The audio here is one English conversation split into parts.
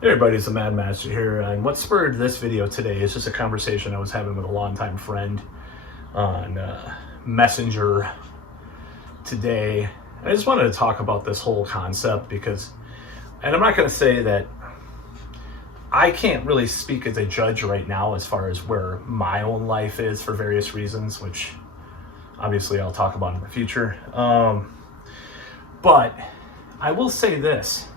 Hey everybody, it's the Mad Master here, and what spurred this video today is just a conversation I was having with a longtime friend on Messenger today. And I just wanted to talk about this whole concept because, and I'm not going to say that I can't really speak as a judge right now as far as where my own life is for various reasons, which obviously I'll talk about in the future. But I will say this.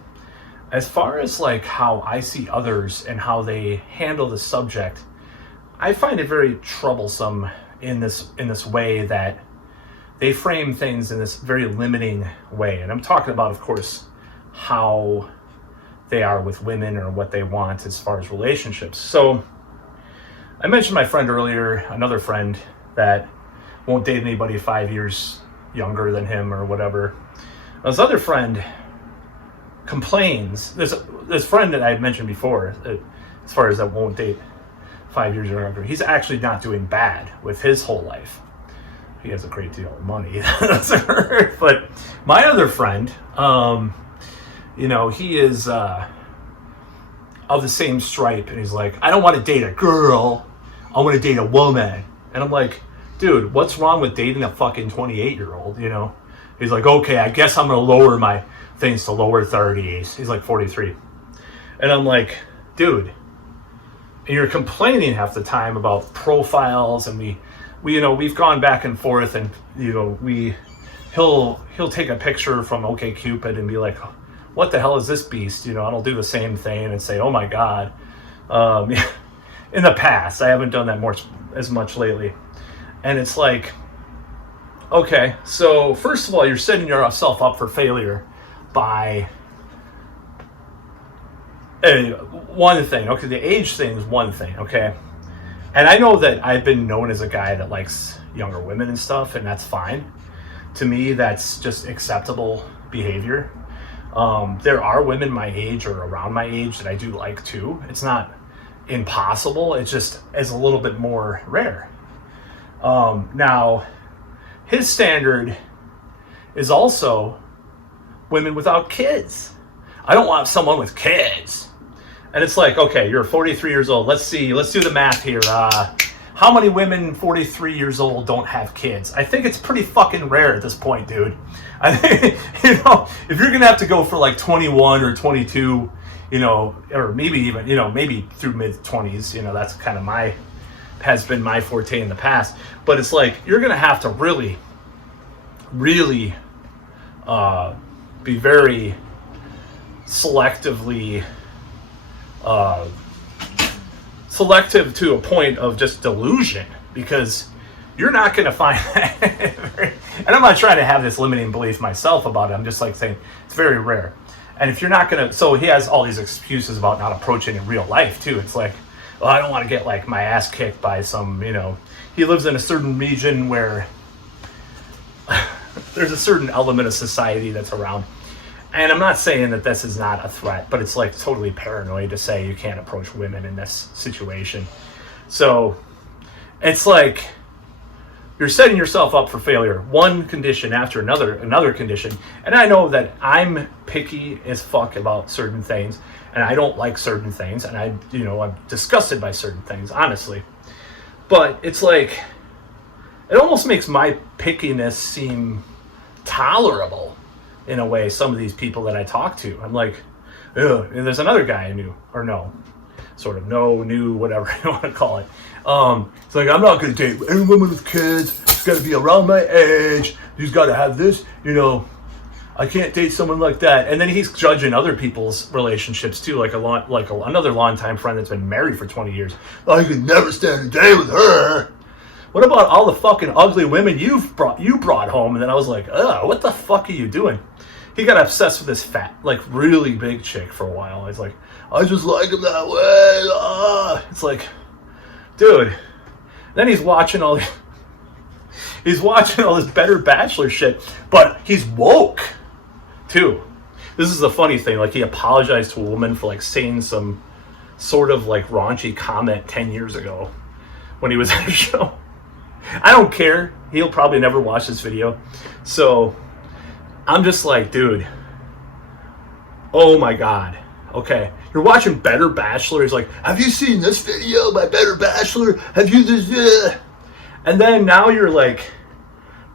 As far as like how I see others and how they handle the subject, I find it very troublesome in this way that they frame things in this very limiting way. And I'm talking about, of course, how they are with women or what they want as far as relationships. So I mentioned my friend earlier, another friend that won't date anybody 5 years younger than him or whatever. This other friend complains, this friend that I mentioned before, as far as that won't date 5 years or younger, he's actually not doing bad with his whole life. He has a great deal of money. But my other friend, he is of the same stripe, and he's like, I don't want to date a girl, I want to date a woman. And I'm like, dude, what's wrong with dating a fucking 28-year-old, He's like, okay, I guess I'm going to lower my things to lower 30s. He's like 43. And I'm like, dude, and you're complaining half the time about profiles, and we've gone back and forth, and he'll take a picture from OkCupid and be like, what the hell is this beast? And I'll do the same thing and say, oh my God. In the past, I haven't done that as much lately. And it's like, okay, so first of all, you're setting yourself up for failure by one thing. Okay, the age thing is one thing, okay? And I know that I've been known as a guy that likes younger women and stuff, and that's fine. To me, that's just acceptable behavior. There are women my age or around my age that I do like too. It's not impossible, it's just is a little bit more rare. Now, his standard is also women without kids. I don't want someone with kids. And it's like, okay, you're 43 years old. Let's do the math here. How many women 43 years old don't have kids? I think it's pretty fucking rare at this point, dude. I think, if you're gonna have to go for like 21 or 22, or maybe even, maybe through mid-20s, that's kind of has been my forte in the past. But it's like, you're gonna have to really be very selectively selective to a point of just delusion, because you're not going to find that and I'm not trying to have this limiting belief myself about it. I'm just like saying it's very rare. And if you're not going to, so he has all these excuses about not approaching in real life too. It's like, well, I don't want to get like my ass kicked by some, he lives in a certain region where there's a certain element of society that's around. And I'm not saying that this is not a threat, but it's like totally paranoid to say you can't approach women in this situation. So it's like you're setting yourself up for failure, one condition after another condition. And I know that I'm picky as fuck about certain things, and I don't like certain things, and I'm disgusted by certain things, honestly. But it's like, it almost makes my pickiness seem tolerable in a way. Some of these people that I talk to, I'm like, ugh. And there's another guy I knew, or no, sort of knew, whatever you want to call it. It's like, I'm not going to date any woman with kids. It's got to be around my age. He's got to have this, I can't date someone like that. And then he's judging other people's relationships too, like another longtime friend that's been married for 20 years. I could never stand a day with her. What about all the fucking ugly women you brought home? And then I was like, ugh, what the fuck are you doing? He got obsessed with this fat, like really big chick for a while. He's like, I just like him that way. It's like, dude. Then he's watching all this Better Bachelor shit, but he's woke too. This is the funny thing. Like, he apologized to a woman for like saying some sort of like raunchy comment 10 years ago when he was at a show. I don't care. He'll probably never watch this video. So I'm just like, dude, oh my God. Okay, you're watching Better Bachelor. He's like, have you seen this video by Better Bachelor? Have you this? And then now you're like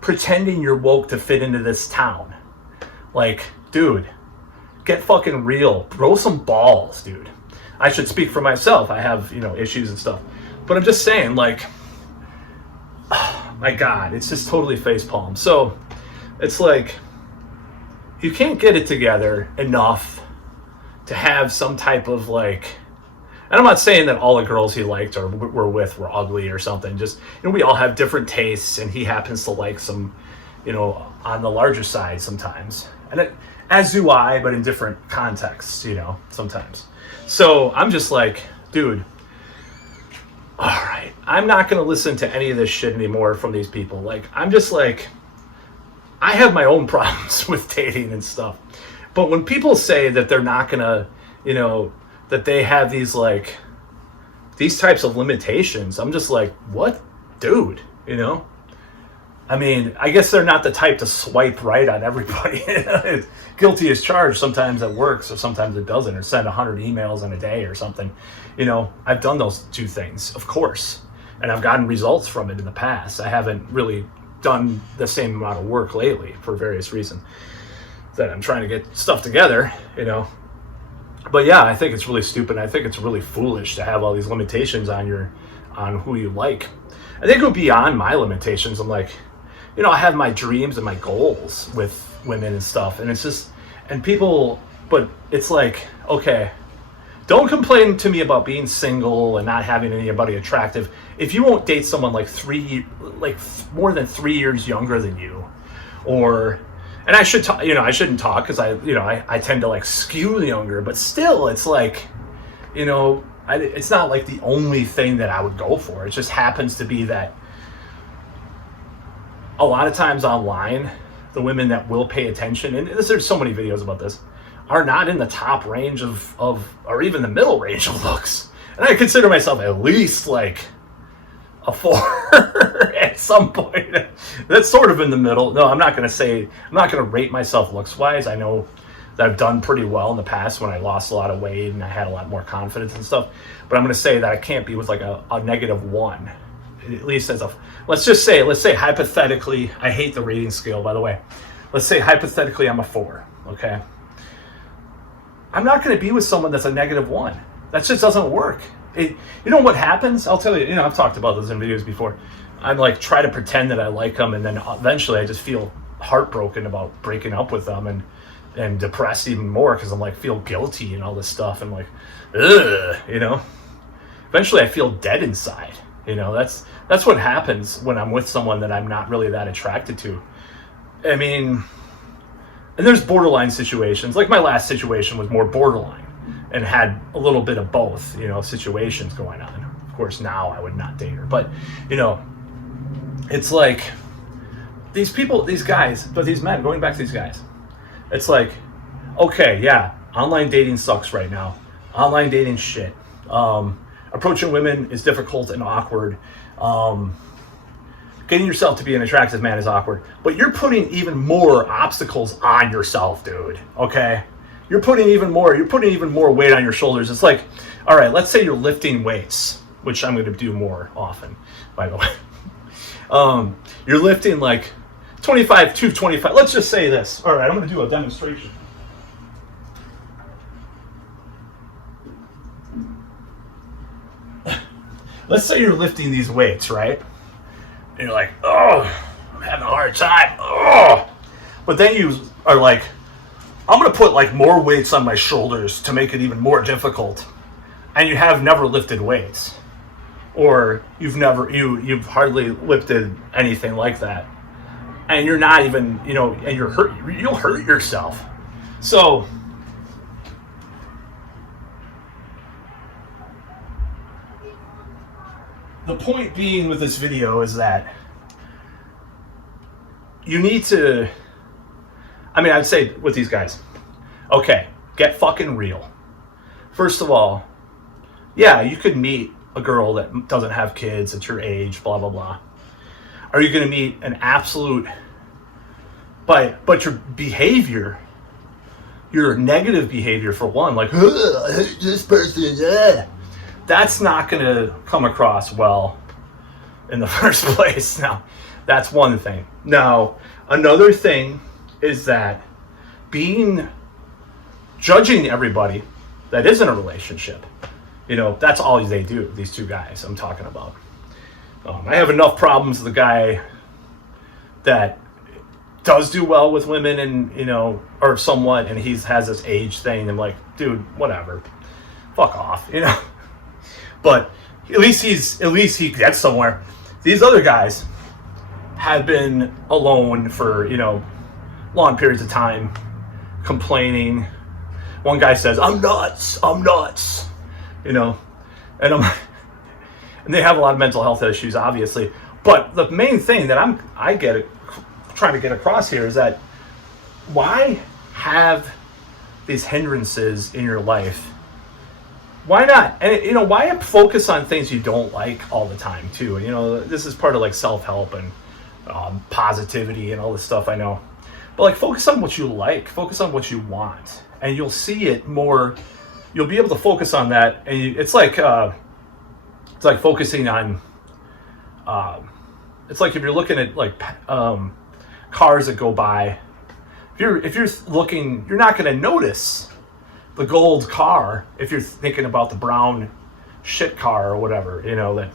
pretending you're woke to fit into this town. Like, dude, get fucking real. Throw some balls, dude. I should speak for myself. I have, issues and stuff. But I'm just saying, like, oh my God, it's just totally facepalm. So it's like, you can't get it together enough to have some type of like, and I'm not saying that all the girls he liked or were with were ugly or something. Just, we all have different tastes, and he happens to like some, on the larger side sometimes. And as do I, but in different contexts, sometimes. So I'm just like, dude, all right, I'm not going to listen to any of this shit anymore from these people. Like, I'm just like, I have my own problems with dating and stuff. But when people say that they're not going to, that they have these types of limitations, I'm just like, what? Dude, I mean, I guess they're not the type to swipe right on everybody. Guilty as charged. Sometimes it works, or sometimes it doesn't, or send 100 emails in a day or something. I've done those two things, of course, and I've gotten results from it in the past. I haven't really done the same amount of work lately for various reasons that I'm trying to get stuff together, But yeah, I think it's really stupid. I think it's really foolish to have all these limitations on who you like. I think it go beyond my limitations. I'm like, I have my dreams and my goals with women and stuff, and it's just, and people, but it's like, okay, don't complain to me about being single and not having anybody attractive if you won't date someone more than 3 years younger than you, or, and I should talk, I shouldn't talk because I tend to skew younger, but still, it's like, it's not like the only thing that I would go for. It just happens to be that a lot of times online, the women that will pay attention, and there's so many videos about this, are not in the top range of or even the middle range of looks. And I consider myself at least like a 4 at some point. That's sort of in the middle. No, I'm not going to rate myself looks wise. I know that I've done pretty well in the past when I lost a lot of weight and I had a lot more confidence and stuff. But I'm going to say that I can't be with like a -1. At least let's say hypothetically, I hate the rating scale, by the way. Let's say hypothetically I'm a 4, okay? I'm not going to be with someone that's a -1. That just doesn't work. You know what happens? I'll tell you, I've talked about this in videos before. I'm like, try to pretend that I like them, and then eventually I just feel heartbroken about breaking up with them, and depressed even more because I'm like, feel guilty and all this stuff, and like, ugh, Eventually I feel dead inside. That's what happens when I'm with someone that I'm not really that attracted to. I mean, and there's borderline situations. Like my last situation was more borderline and had a little bit of both, situations going on. Of course, now I would not date her, but it's like these people, these guys, but these men, going back to these guys, it's like, okay, yeah, online dating sucks right now. Online dating shit. Approaching women is difficult and awkward. Getting yourself to be an attractive man is awkward, but you're putting even more obstacles on yourself, dude. Okay? You're putting even more weight on your shoulders. It's like, all right, let's say you're lifting weights, which I'm going to do more often, by the way. You're lifting like 25 to 25. Let's just say this. All right, I'm going to do a demonstration. Let's say you're lifting these weights, right? And you're like, oh, I'm having a hard time. Oh. But then you are like, I'm going to put like more weights on my shoulders to make it even more difficult. And you have never lifted weights. Or you've hardly lifted anything like that. And you're not even, and you'll hurt yourself. So the point being with this video is that you need to, I'd say with these guys, okay, get fucking real. First of all, yeah, you could meet a girl that doesn't have kids at your age, blah, blah, blah. Are you going to meet an absolute, but your behavior your negative behavior for one, like, I hate this person, that's not going to come across well in the first place. Now, that's one thing. Now, another thing is that judging everybody that is in a relationship, that's all they do, these two guys I'm talking about. I have enough problems with the guy that does do well with women and, or somewhat, and he has this age thing. I'm like, dude, whatever. Fuck off, But at least he gets somewhere. These other guys have been alone for, long periods of time, complaining. One guy says, I'm nuts, and and they have a lot of mental health issues, obviously. But the main thing that trying to get across here is that why have these hindrances in your life? Why not? And why focus on things you don't like all the time too? This is part of like self-help and positivity and all this stuff, I know. But like, focus on what you like, focus on what you want, and you'll see it more. You'll be able to focus on that, and it's like focusing on. It's like if you're looking at like cars that go by. If you're looking, you're not going to notice the gold car if you're thinking about the brown shit car or whatever,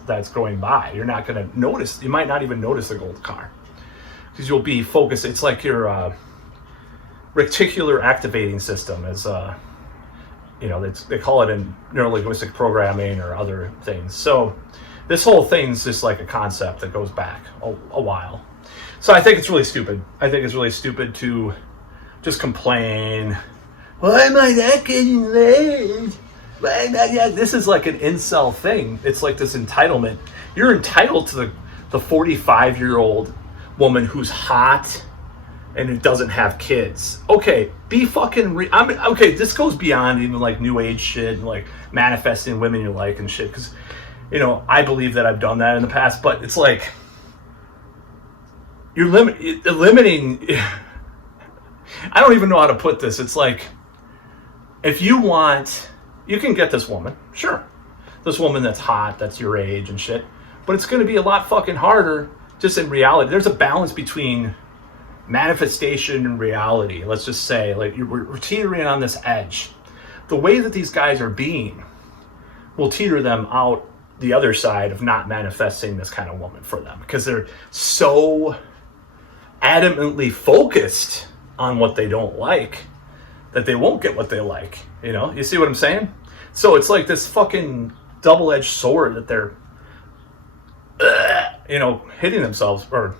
that's going by. You're not going to notice. You might not even notice the gold car because you'll be focused. It's like your reticular activating system is, they call it in neurolinguistic programming or other things. So this whole thing's just like a concept that goes back a while. So I think it's really stupid. I think it's really stupid to just complain. Why am I not getting laid? Why am I not? This is like an incel thing. It's like this entitlement. You're entitled to the 45-year-old woman who's hot and who doesn't have kids. Okay, be fucking okay, this goes beyond even like new age shit and like manifesting women you like and shit. Because, I believe that I've done that in the past, but it's like you're limiting. I don't even know how to put this. It's like, if you can get this woman, sure. This woman that's hot, that's your age and shit. But it's going to be a lot fucking harder just in reality. There's a balance between manifestation and reality. Let's just say, like, we're teetering on this edge. The way that these guys are being will teeter them out the other side of not manifesting this kind of woman for them. Because they're so adamantly focused on what they don't like that they won't get what they like. You see what I'm saying? So it's like this fucking double-edged sword that they're hitting themselves or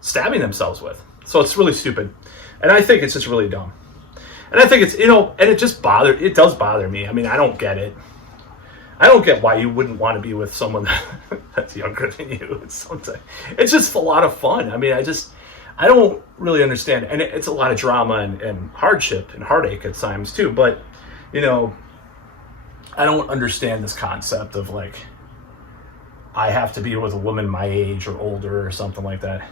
stabbing themselves with. So it's really stupid, and I think it's just really dumb. And I think it's and it does bother me. I mean, I don't get it. I don't get why you wouldn't want to be with someone that's younger than you. It's just a lot of fun. I mean, I don't really understand, and it's a lot of drama and hardship and heartache at times too. But I don't understand this concept of like I have to be with a woman my age or older or something like that.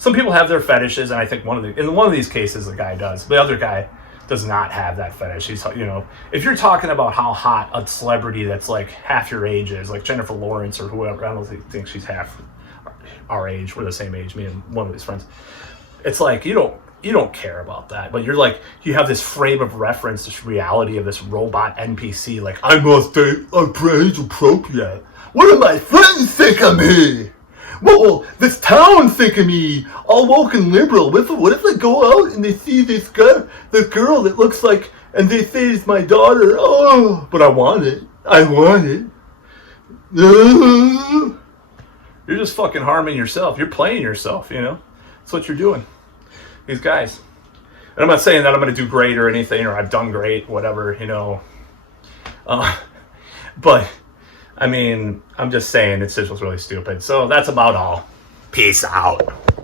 Some people have their fetishes, and I think in one of these cases the guy does. The other guy does not have that fetish. He's if you're talking about how hot a celebrity that's like half your age is, like Jennifer Lawrence or whoever. I don't think she's half our age. We're the same age, me and one of his friends. It's like you don't care about that, but you have this frame of reference, this reality of this robot NPC. Like, I must date a age appropriate. What do my friends think of me? What will this town think of me? All woke and liberal. What if they go out and they see this girl that looks like, and they say it's my daughter? Oh, but I want it. You're just fucking harming yourself. You're playing yourself, That's what you're doing. These guys. And I'm not saying that I'm going to do great or anything, or I've done great, whatever, But, I mean, I'm just saying it's just really stupid. So that's about all. Peace out.